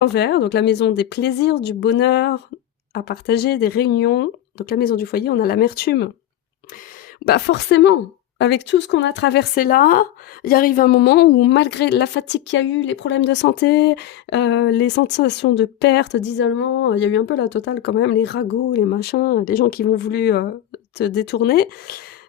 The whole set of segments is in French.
l'envers, donc la maison des plaisirs, du bonheur à partager, des réunions. Donc la maison du foyer, on a l'amertume. Bah, forcément, avec tout ce qu'on a traversé là, il arrive un moment où malgré la fatigue qu'il y a eu, les problèmes de santé, les sensations de perte, d'isolement, il y a eu un peu la totale quand même, les ragots, les machins, les gens qui vont voulu, te détourner.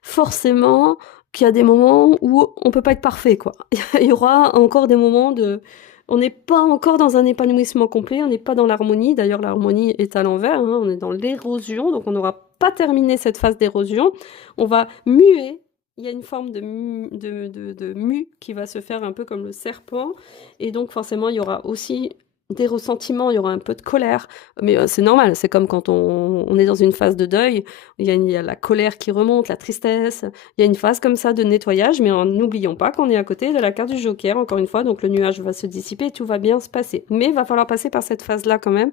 Forcément qu'il y a des moments où on peut pas être parfait, quoi. Il y aura encore des moments de on n'est pas encore dans un épanouissement complet, on n'est pas dans l'harmonie. D'ailleurs, l'harmonie est à l'envers, hein, on est dans l'érosion, donc on n'aura pas terminé cette phase d'érosion. On va muer. Il y a une forme de mue qui va se faire un peu comme le serpent. Et donc, forcément, il y aura aussi des ressentiments, il y aura un peu de colère. Mais c'est normal, c'est comme quand on est dans une phase de deuil. Il y a la colère qui remonte, la tristesse. Il y a une phase comme ça de nettoyage, mais en n'oublions pas qu'on est à côté de la carte du Joker, encore une fois. Donc, le nuage va se dissiper et tout va bien se passer. Mais il va falloir passer par cette phase-là quand même,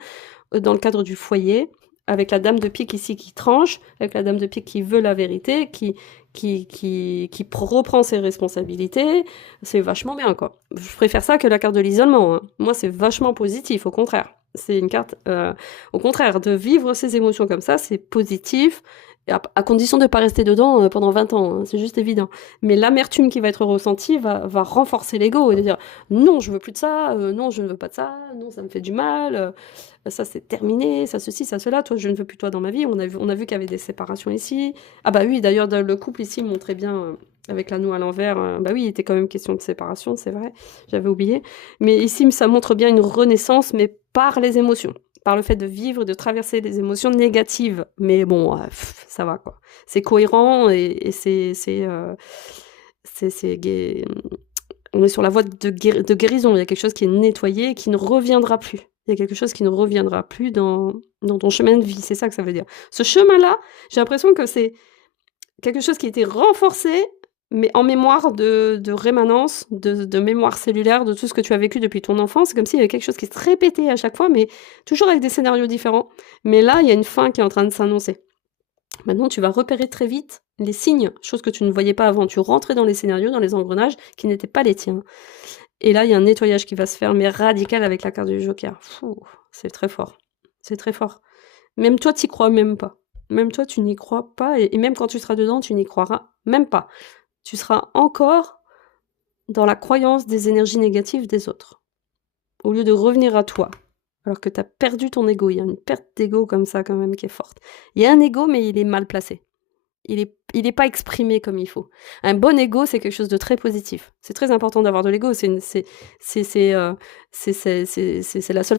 dans le cadre du foyer, avec la dame de pique ici qui tranche, avec la dame de pique qui veut la vérité, qui reprend ses responsabilités. C'est vachement bien, quoi. Je préfère ça que la carte de l'isolement, hein. Moi, c'est vachement positif, au contraire. C'est une carte, au contraire, de vivre ses émotions comme ça, c'est positif, et à condition de ne pas rester dedans pendant 20 ans, hein, c'est juste évident. Mais l'amertume qui va être ressentie va renforcer l'ego et de dire non, je veux plus de ça, non, je ne veux pas de ça, non, ça me fait du mal, ça c'est terminé, ça ceci, ça cela, toi je ne veux plus toi dans ma vie. On a vu qu'il y avait des séparations ici. Ah bah oui, d'ailleurs le couple ici montrait bien avec l'anneau à l'envers, bah oui, il était quand même question de séparation, c'est vrai, j'avais oublié. Mais ici ça montre bien une renaissance, mais par les émotions, par le fait de vivre, de traverser des émotions négatives. Mais bon, ça va quoi. C'est cohérent et on est sur la voie de guérison. Il y a quelque chose qui est nettoyé et qui ne reviendra plus. Il y a quelque chose qui ne reviendra plus dans ton chemin de vie. C'est ça que ça veut dire. Ce chemin-là, j'ai l'impression que c'est quelque chose qui a été renforcé, mais en mémoire de rémanence, de mémoire cellulaire, de tout ce que tu as vécu depuis ton enfance. C'est comme s'il y avait quelque chose qui se répétait à chaque fois, mais toujours avec des scénarios différents. Mais là, il y a une fin qui est en train de s'annoncer. Maintenant, tu vas repérer très vite les signes, chose que tu ne voyais pas avant. Tu rentrais dans les scénarios, dans les engrenages qui n'étaient pas les tiens. Et là, il y a un nettoyage qui va se faire, mais radical avec la carte du Joker. Fou, c'est très fort. C'est très fort. Même toi, t'y crois même pas. Même toi, tu n'y crois pas. Et même quand tu seras dedans, tu n'y croiras même pas. Tu seras encore dans la croyance des énergies négatives des autres. Au lieu de revenir à toi. Alors que tu as perdu ton ego. Il y a une perte d'ego comme ça quand même qui est forte. Il y a un ego, mais il est mal placé. Il est pas exprimé comme il faut. Un bon ego, c'est quelque chose de très positif. C'est très important d'avoir de l'ego. C'est la seule